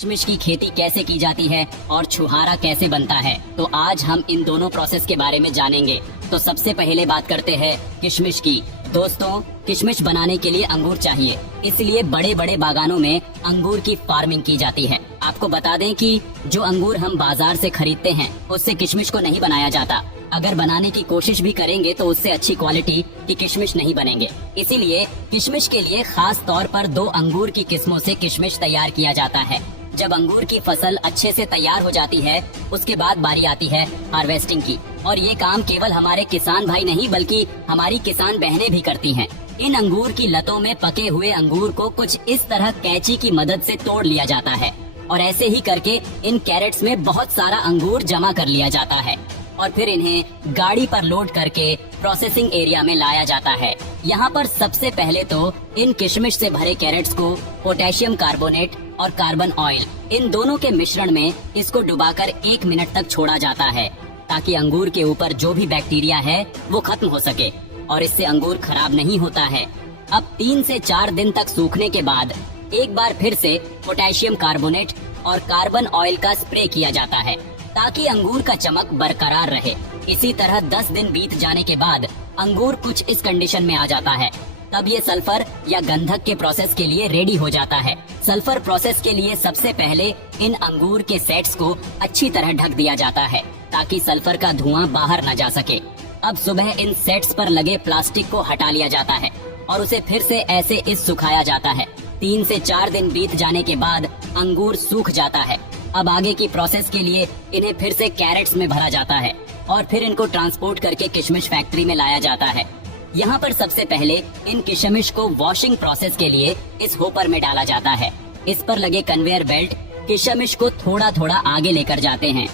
किशमिश की खेती कैसे की जाती है और छुहारा कैसे बनता है, तो आज हम इन दोनों प्रोसेस के बारे में जानेंगे। तो सबसे पहले बात करते हैं किशमिश की। दोस्तों, किशमिश बनाने के लिए अंगूर चाहिए, इसलिए बड़े बड़े बागानों में अंगूर की फार्मिंग की जाती है। आपको बता दें कि जो अंगूर हम बाजार से खरीदते हैं उससे किशमिश को नहीं बनाया जाता। अगर बनाने की कोशिश भी करेंगे तो उससे अच्छी क्वालिटी की किशमिश नहीं बनेंगे। इसीलिए किशमिश के लिए खास तौर पर 2 अंगूर की किस्मों से किशमिश तैयार किया जाता है। जब अंगूर की फसल अच्छे से तैयार हो जाती है उसके बाद बारी आती है हार्वेस्टिंग की, और ये काम केवल हमारे किसान भाई नहीं बल्कि हमारी किसान बहनें भी करती हैं। इन अंगूर की लतों में पके हुए अंगूर को कुछ इस तरह कैंची की मदद से तोड़ लिया जाता है और ऐसे ही करके इन कैरेट्स में बहुत सारा अंगूर जमा कर लिया जाता है और फिर इन्हें गाड़ी पर लोड करके प्रोसेसिंग एरिया में लाया जाता है। यहाँ पर सबसे पहले तो इन किशमिश से भरे कैरेट्स को पोटेशियम कार्बोनेट और कार्बन ऑयल, इन दोनों के मिश्रण में इसको डुबाकर 1 मिनट तक छोड़ा जाता है ताकि अंगूर के ऊपर जो भी बैक्टीरिया है वो खत्म हो सके और इससे अंगूर खराब नहीं होता है। अब 3 से 4 दिन तक सूखने के बाद एक बार फिर से पोटेशियम कार्बोनेट और कार्बन ऑयल का स्प्रे किया जाता है ताकि अंगूर का चमक बरकरार रहे। इसी तरह 10 दिन बीत जाने के बाद अंगूर कुछ इस कंडीशन में आ जाता है। तब ये सल्फर या गंधक के प्रोसेस के लिए रेडी हो जाता है। सल्फर प्रोसेस के लिए सबसे पहले इन अंगूर के सेट्स को अच्छी तरह ढक दिया जाता है ताकि सल्फर का धुआं बाहर न जा सके। अब सुबह इन सेट्स पर लगे प्लास्टिक को हटा लिया जाता है और उसे फिर से ऐसे इस सुखाया जाता है। 3 से 4 दिन बीत जाने के बाद अंगूर सूख जाता है। अब आगे की प्रोसेस के लिए इन्हें फिर से कैरेट्स में भरा जाता है और फिर इनको ट्रांसपोर्ट करके किशमिश फैक्ट्री में लाया जाता है। यहाँ पर सबसे पहले इन किशमिश को वॉशिंग प्रोसेस के लिए इस होपर में डाला जाता है। इस पर लगे कन्वेयर बेल्ट किशमिश को थोड़ा थोड़ा आगे लेकर जाते हैं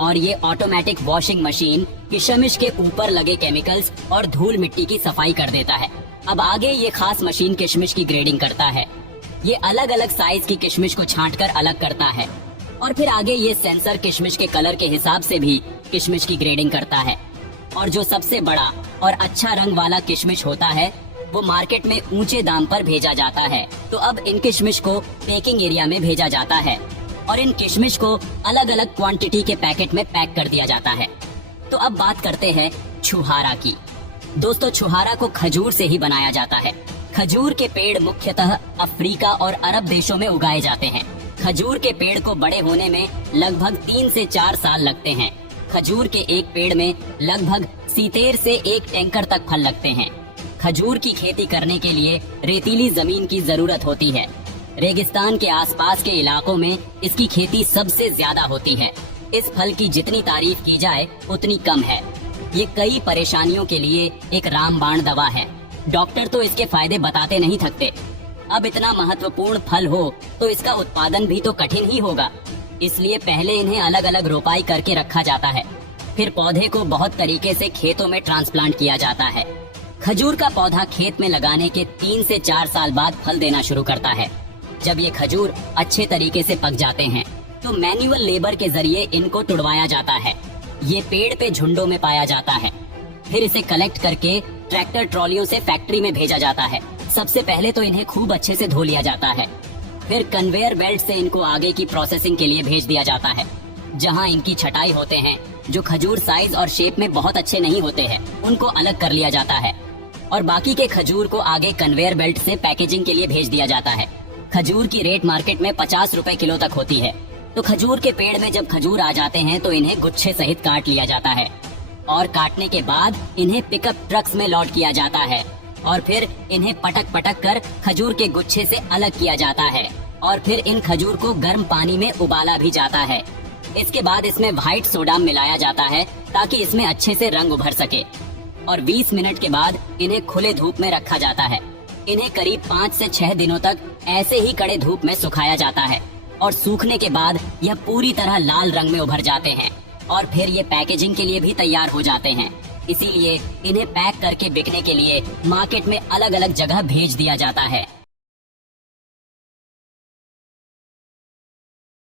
और ये ऑटोमेटिक वॉशिंग मशीन किशमिश के ऊपर लगे केमिकल्स और धूल मिट्टी की सफाई कर देता है। अब आगे ये खास मशीन किशमिश की ग्रेडिंग करता है। ये अलग अलग साइज की किशमिश को छांटकर अलग करता है और फिर आगे ये सेंसर किशमिश के कलर के हिसाब से भी किशमिश की ग्रेडिंग करता है। और जो सबसे बड़ा और अच्छा रंग वाला किशमिश होता है वो मार्केट में ऊंचे दाम पर भेजा जाता है। तो अब इन किशमिश को पैकिंग एरिया में भेजा जाता है और इन किशमिश को अलग अलग क्वांटिटी के पैकेट में पैक कर दिया जाता है। तो अब बात करते हैं छुहारा की। दोस्तों, छुहारा को खजूर से ही बनाया जाता है। खजूर के पेड़ मुख्यतः अफ्रीका और अरब देशों में उगाए जाते हैं। खजूर के पेड़ को बड़े होने में लगभग 3 से 4 साल लगते हैं। खजूर के एक पेड़ में लगभग 70 से 1 टैंकर तक फल लगते हैं। खजूर की खेती करने के लिए रेतीली जमीन की जरूरत होती है। रेगिस्तान के आसपास के इलाकों में इसकी खेती सबसे ज्यादा होती है। इस फल की जितनी तारीफ की जाए उतनी कम है। ये कई परेशानियों के लिए एक रामबाण दवा है। डॉक्टर तो इसके फायदे बताते नहीं थकते। अब इतना महत्वपूर्ण फल हो तो इसका उत्पादन भी तो कठिन ही होगा, इसलिए पहले इन्हें अलग अलग रोपाई करके रखा जाता है। फिर पौधे को बहुत तरीके से खेतों में ट्रांसप्लांट किया जाता है। खजूर का पौधा खेत में लगाने के 3 से 4 साल बाद फल देना शुरू करता है। जब ये खजूर अच्छे तरीके से पक जाते हैं तो मैन्युअल लेबर के जरिए इनको तुड़वाया जाता है। ये पेड़ पे झुंडों में पाया जाता है। फिर इसे कलेक्ट करके ट्रैक्टर ट्रॉलियों से फैक्ट्री में भेजा जाता है। सबसे पहले तो इन्हें खूब अच्छे से धो लिया जाता है। फिर कन्वेयर बेल्ट से इनको आगे की प्रोसेसिंग के लिए भेज दिया जाता है, जहां इनकी छटाई होते हैं। जो खजूर साइज और शेप में बहुत अच्छे नहीं होते हैं उनको अलग कर लिया जाता है और बाकी के खजूर को आगे कन्वेयर बेल्ट से पैकेजिंग के लिए भेज दिया जाता है। खजूर की रेट मार्केट में 50 रुपए किलो तक होती है। तो खजूर के पेड़ में जब खजूर आ जाते हैं तो इन्हें गुच्छे सहित काट लिया जाता है और काटने के बाद इन्हें पिकअप ट्रक्स में लोड किया जाता है और फिर इन्हें पटक पटक कर खजूर के गुच्छे से अलग किया जाता है और फिर इन खजूर को गर्म पानी में उबाला भी जाता है। इसके बाद इसमें व्हाइट सोडा मिलाया जाता है ताकि इसमें अच्छे से रंग उभर सके और 20 मिनट के बाद इन्हें खुले धूप में रखा जाता है। इन्हें करीब 5 से 6 दिनों तक ऐसे ही कड़े धूप में सुखाया जाता है और सूखने के बाद यह पूरी तरह लाल रंग में उभर जाते हैं और फिर ये पैकेजिंग के लिए भी तैयार हो जाते हैं। इसीलिए इन्हें पैक करके बिकने के लिए मार्केट में अलग अलग जगह भेज दिया जाता है।